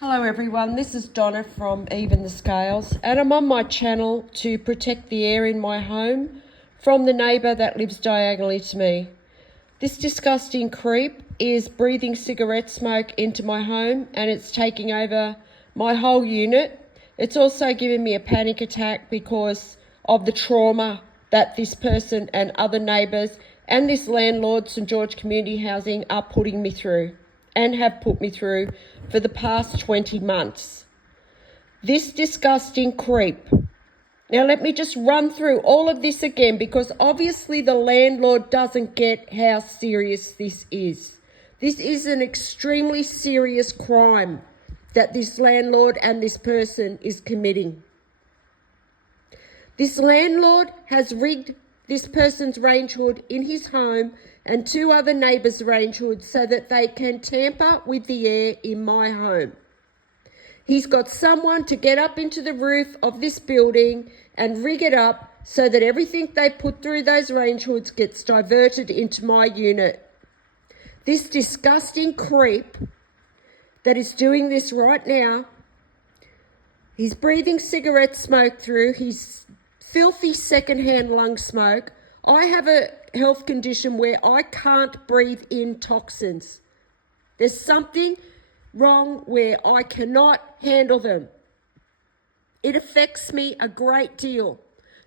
Hello everyone, this is Donna from Even the Scales, and I'm on my channel to protect the air in my home from the neighbour that lives diagonally to me. This disgusting creep is breathing cigarette smoke into my home and it's taking over my whole unit. It's also given me a panic attack because of the trauma that this person and other neighbours and this landlord, St George Community Housing, are putting me through and have put me through for the past 20 months. This disgusting creep. Now let me just run through all of this again, because obviously the landlord doesn't get how serious this is. This is an extremely serious crime that this landlord and this person is committing. This landlord has rigged this person's range hood in his home and two other neighbours' range hoods so that they can tamper with the air in my home. He's got someone to get up into the roof of this building and rig it up so that everything they put through those range hoods gets diverted into my unit. This disgusting creep that is doing this right now, he's breathing cigarette smoke through his filthy secondhand lung smoke. I have a health condition where I can't breathe in toxins. There's something wrong where I cannot handle them. It affects me a great deal,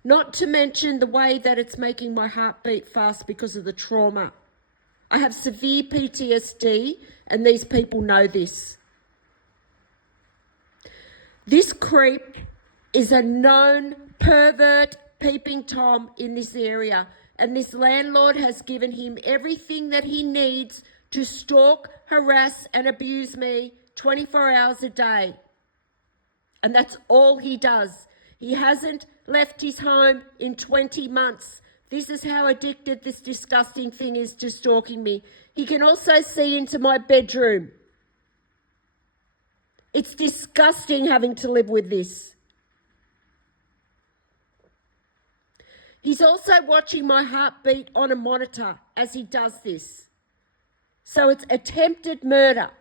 not to mention the way that it's making my heart beat fast because of the trauma. I have severe PTSD and these people know this. This creep is a known pervert peeping Tom in this area, and this landlord has given him everything that he needs to stalk, harass and abuse me 24 hours a day. And that's all he does. He hasn't left his home in 20 months. This is how addicted this disgusting thing is to stalking me. He can also see into my bedroom. It's disgusting having to live with this. He's also watching my heartbeat on a monitor as he does this. So it's attempted murder.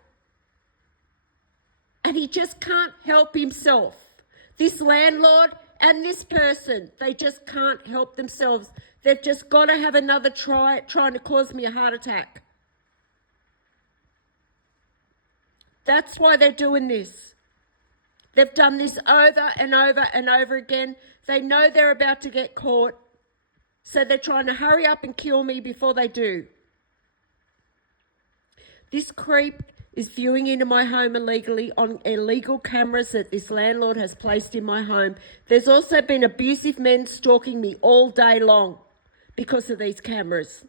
And he just can't help himself. This landlord and this person, they just can't help themselves. They've just got to have another try trying to cause me a heart attack. That's why they're doing this. They've done this over and over and over again. They know they're about to get caught. So they're trying to hurry up and kill me before they do. This creep is viewing into my home illegally on illegal cameras that this landlord has placed in my home. There's also been abusive men stalking me all day long because of these cameras.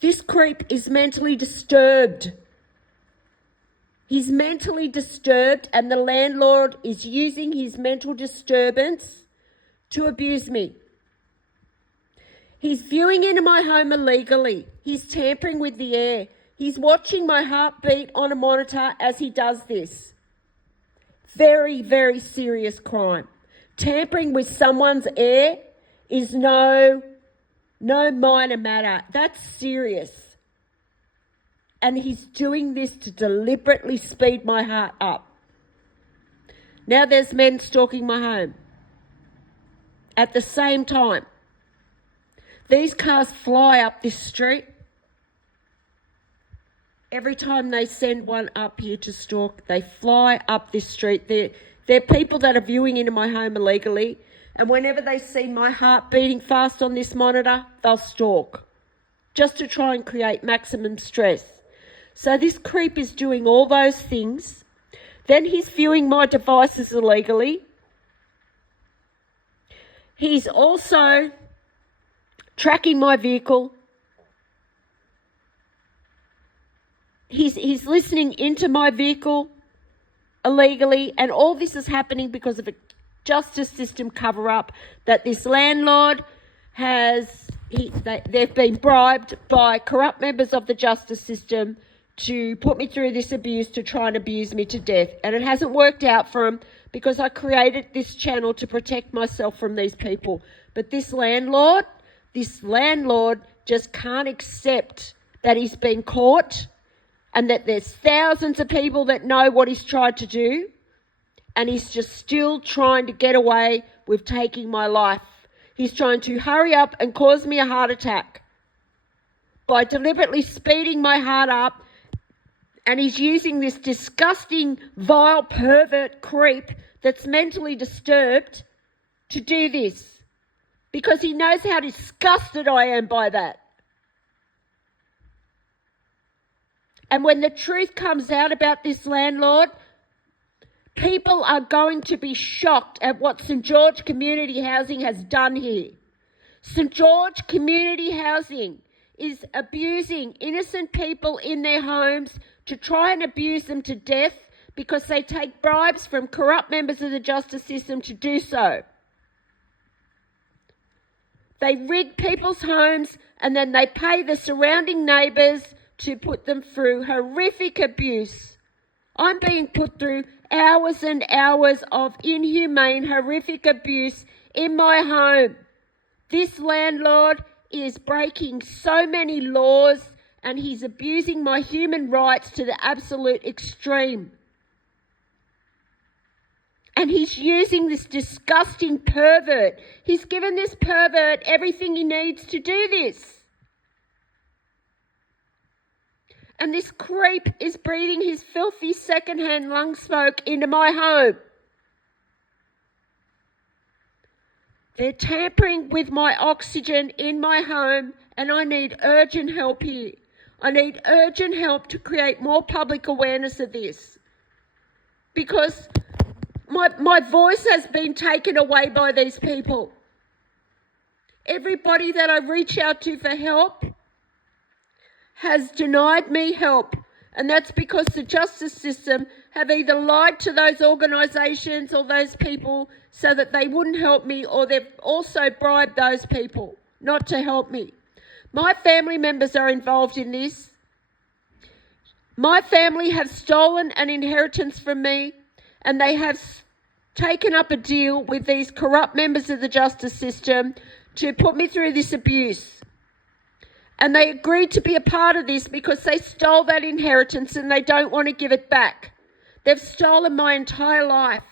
This creep is mentally disturbed. He's mentally disturbed, and the landlord is using his mental disturbance to abuse me. He's viewing into my home illegally. He's tampering with the air. He's watching my heartbeat on a monitor as he does this. Very, very serious crime. Tampering with someone's air is no minor matter. That's serious. And he's doing this to deliberately speed my heart up. Now there's men stalking my home. At the same time, these cars fly up this street. Every time they send one up here to stalk, they fly up this street. They're people that are viewing into my home illegally, and whenever they see my heart beating fast on this monitor, they'll stalk, just to try and create maximum stress. So this creep is doing all those things. Then he's viewing my devices illegally. He's also tracking my vehicle. He's listening into my vehicle illegally, and all this is happening because of a justice system cover-up that this landlord has. They've been bribed by corrupt members of the justice system to put me through this abuse, to try and abuse me to death. And it hasn't worked out for him because I created this channel to protect myself from these people. But this landlord just can't accept that he's been caught and that there's thousands of people that know what he's tried to do, and he's just still trying to get away with taking my life. He's trying to hurry up and cause me a heart attack by deliberately speeding my heart up, and he's using this disgusting, vile, pervert creep that's mentally disturbed to do this, because he knows how disgusted I am by that. And when the truth comes out about this landlord, people are going to be shocked at what St. George Community Housing has done here. St. George Community Housing is abusing innocent people in their homes to try and abuse them to death because they take bribes from corrupt members of the justice system to do so. They rig people's homes and then they pay the surrounding neighbours to put them through horrific abuse. I'm being put through hours and hours of inhumane, horrific abuse in my home. This landlord is breaking so many laws and he's abusing my human rights to the absolute extreme. And he's using this disgusting pervert. He's given this pervert everything he needs to do this. And this creep is breathing his filthy second-hand lung smoke into my home. They're tampering with my oxygen in my home, and I need urgent help here. I need urgent help to create more public awareness of this. Because my voice has been taken away by these people. Everybody that I reach out to for help has denied me help, and that's because the justice system have either lied to those organisations or those people so that they wouldn't help me, or they've also bribed those people not to help me. My family members are involved in this. My family have stolen an inheritance from me, and they have taken up a deal with these corrupt members of the justice system to put me through this abuse. And they agreed to be a part of this because they stole that inheritance and they don't want to give it back. They've stolen my entire life.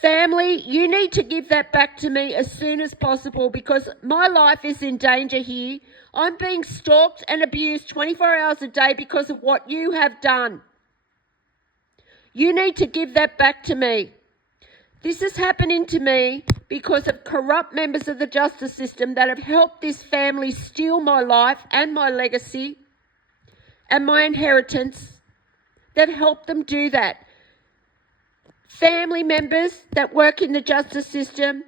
Family, you need to give that back to me as soon as possible because my life is in danger here. I'm being stalked and abused 24 hours a day because of what you have done. You need to give that back to me. This is happening to me because of corrupt members of the justice system that have helped this family steal my life and my legacy and my inheritance. They've helped them do that. Family members that work in the justice system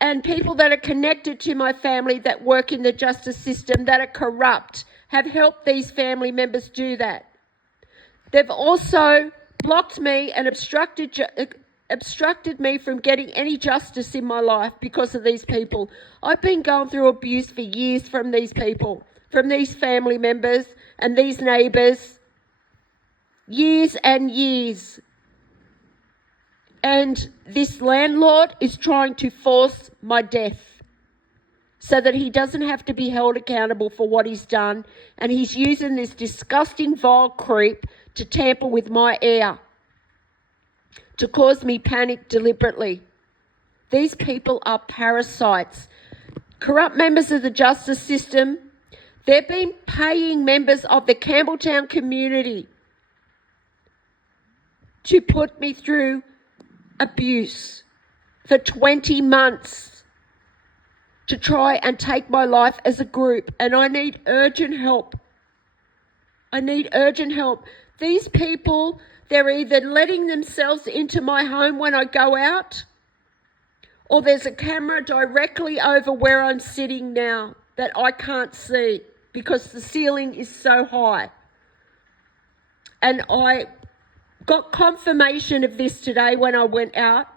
and people that are connected to my family that work in the justice system that are corrupt have helped these family members do that. They've also blocked me and obstructed me from getting any justice in my life because of these people. I've been going through abuse for years from these people, from these family members and these neighbours. Years and years. And this landlord is trying to force my death so that he doesn't have to be held accountable for what he's done. And he's using this disgusting, vile creep to tamper with my air, to cause me panic deliberately. These people are parasites. Corrupt members of the justice system, they've been paying members of the Campbelltown community to put me through abuse for 20 months to try and take my life as a group, and I need urgent help. I need urgent help. These people, they're either letting themselves into my home when I go out, or there's a camera directly over where I'm sitting now that I can't see because the ceiling is so high. And I got confirmation of this today when I went out,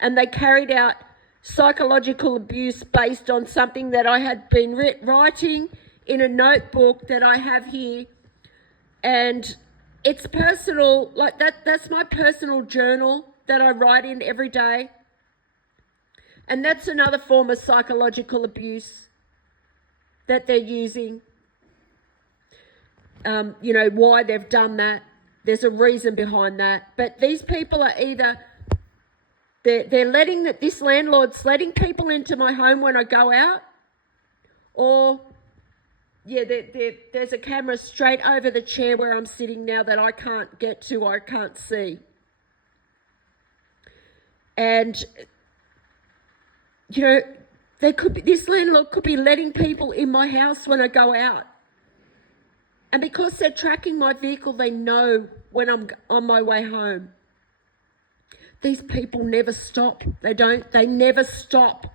and they carried out psychological abuse based on something that I had been writing in a notebook that I have here. And it's personal, like that's my personal journal that I write in every day. And that's another form of psychological abuse that they're using. why they've done that. There's a reason behind that. But these people are either, they're letting this landlord's letting people into my home when I go out, or, yeah, there's a camera straight over the chair where I'm sitting now that I can't get to, I can't see. And, this landlord could be letting people in my house when I go out. And because they're tracking my vehicle, they know when I'm on my way home. These people never stop. They never stop.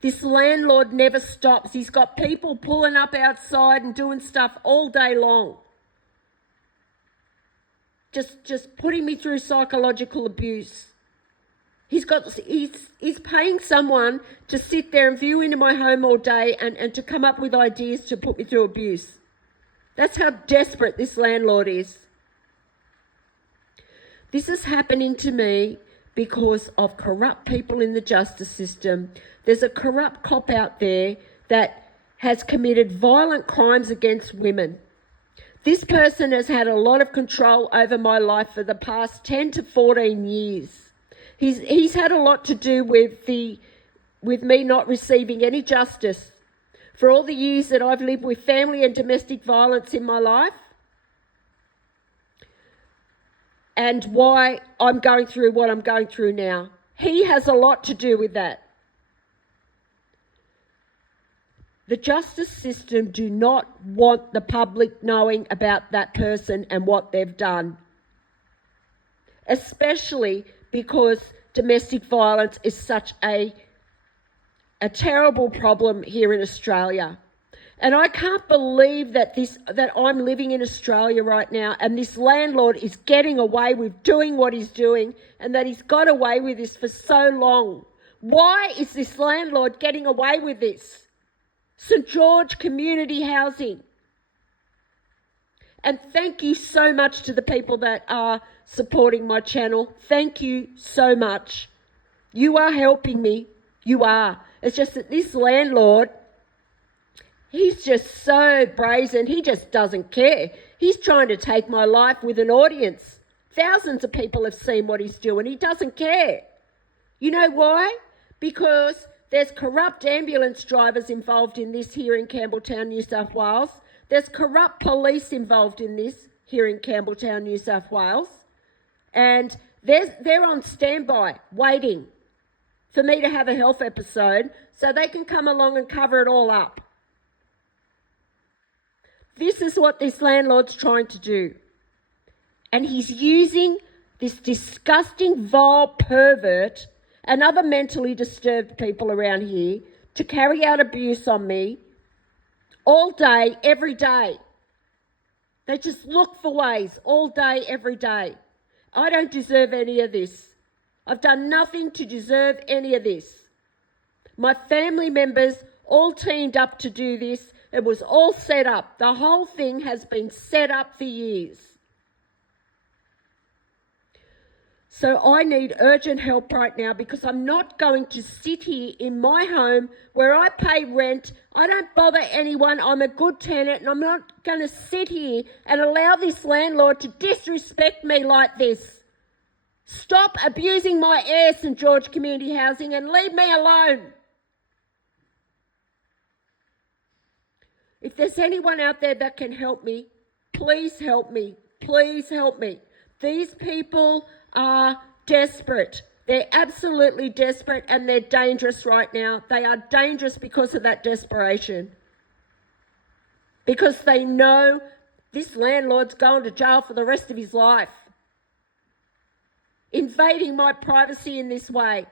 This landlord never stops. He's got people pulling up outside and doing stuff all day long. Just putting me through psychological abuse. He's paying someone to sit there and view into my home all day and to come up with ideas to put me through abuse. That's how desperate this landlord is. This is happening to me because of corrupt people in the justice system. There's a corrupt cop out there that has committed violent crimes against women. This person has had a lot of control over my life for the past 10 to 14 years. He's had a lot to do with me not receiving any justice for all the years that I've lived with family and domestic violence in my life, and why I'm going through what I'm going through now. He has a lot to do with that. The justice system do not want the public knowing about that person and what they've done, especially because domestic violence is such a terrible problem here in Australia. And I can't believe that I'm living in Australia right now and this landlord is getting away with doing what he's doing, and that he's got away with this for so long. Why is this landlord getting away with this? St George Community Housing. And thank you so much to the people that are supporting my channel. Thank you so much. You are helping me. You are. It's just that this landlord, he's just so brazen. He just doesn't care. He's trying to take my life with an audience. Thousands of people have seen what he's doing. He doesn't care. You know why? Because there's corrupt ambulance drivers involved in this here in Campbelltown, New South Wales. There's corrupt police involved in this here in Campbelltown, New South Wales. And they're on standby, waiting for me to have a health episode so they can come along and cover it all up. This is what this landlord's trying to do. And he's using this disgusting, vile pervert and other mentally disturbed people around here to carry out abuse on me all day, every day. They just look for ways all day, every day. I don't deserve any of this. I've done nothing to deserve any of this. My family members all teamed up to do this. It was all set up. The whole thing has been set up for years. So I need urgent help right now, because I'm not going to sit here in my home where I pay rent. I don't bother anyone. I'm a good tenant, and I'm not going to sit here and allow this landlord to disrespect me like this. Stop abusing my air, St George Community Housing, and leave me alone. If there's anyone out there that can help me, please help me. Please help me. These people are desperate. They're absolutely desperate, and they're dangerous right now. They are dangerous because of that desperation. Because they know this landlord's going to jail for the rest of his life. Invading my privacy in this way.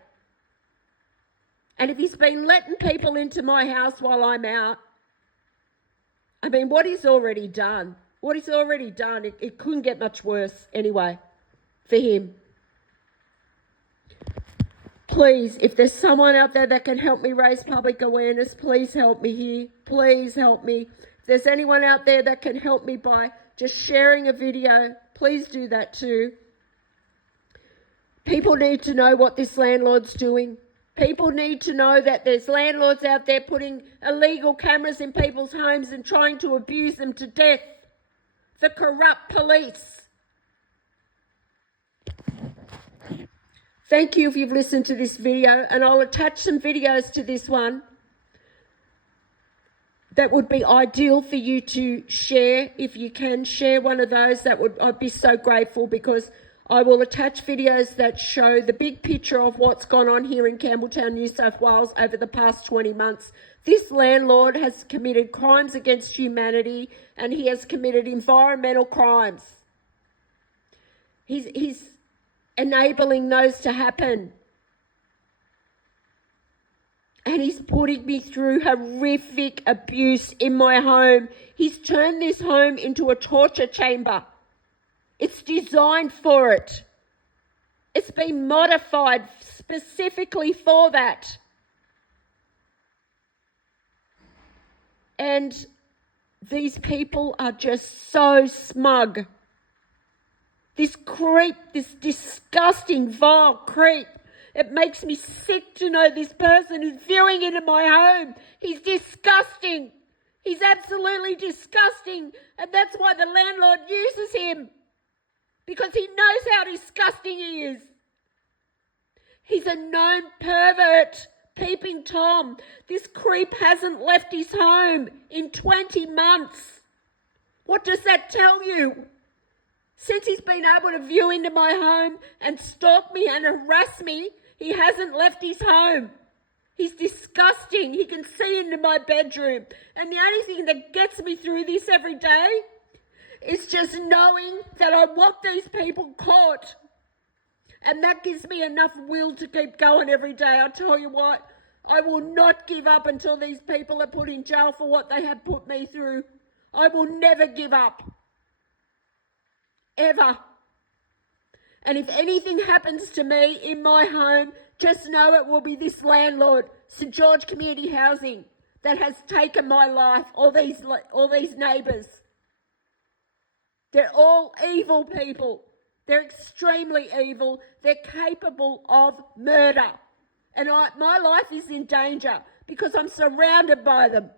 And if he's been letting people into my house while I'm out, I mean, what he's already done, it couldn't get much worse anyway for him. Please, if there's someone out there that can help me raise public awareness, please help me here. Please help me. If there's anyone out there that can help me by just sharing a video, please do that too. People need to know what this landlord's doing. People need to know that there's landlords out there putting illegal cameras in people's homes and trying to abuse them to death. the corrupt police. Thank you if you've listened to this video, and I'll attach some videos to this one that would be ideal for you to share. If you can share one of those, I'd be so grateful, because I will attach videos that show the big picture of what's gone on here in Campbelltown, New South Wales over the past 20 months. This landlord has committed crimes against humanity, and he has committed environmental crimes. He's enabling those to happen. And he's putting me through horrific abuse in my home. He's turned this home into a torture chamber. It's designed for it. It's been modified specifically for that. And these people are just so smug. This creep, this disgusting, vile creep. It makes me sick to know this person is viewing into my home. He's disgusting. He's absolutely disgusting. And that's why the landlord uses him. Because he knows how disgusting he is. He's a known pervert. Peeping Tom. This creep hasn't left his home in 20 months. What does that tell you? Since he's been able to view into my home and stalk me and harass me, he hasn't left his home. He's disgusting. He can see into my bedroom. And the only thing that gets me through this every day is just knowing that I want these people caught. And that gives me enough will to keep going every day. I'll tell you what, I will not give up until these people are put in jail for what they have put me through. I will never give up. Ever. And if anything happens to me in my home, just know it will be this landlord, St. George Community Housing, that has taken my life, all these neighbours. They're all evil people. They're extremely evil. They're capable of murder. And my life is in danger because I'm surrounded by them.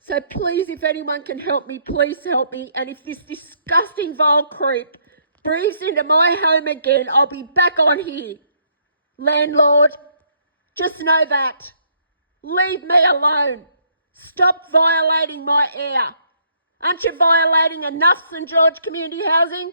So please, if anyone can help me, please help me. And if this disgusting vile creep breathes into my home again, I'll be back on here. Landlord, just know that. Leave me alone. Stop violating my air. Aren't you violating enough, St. George Community Housing?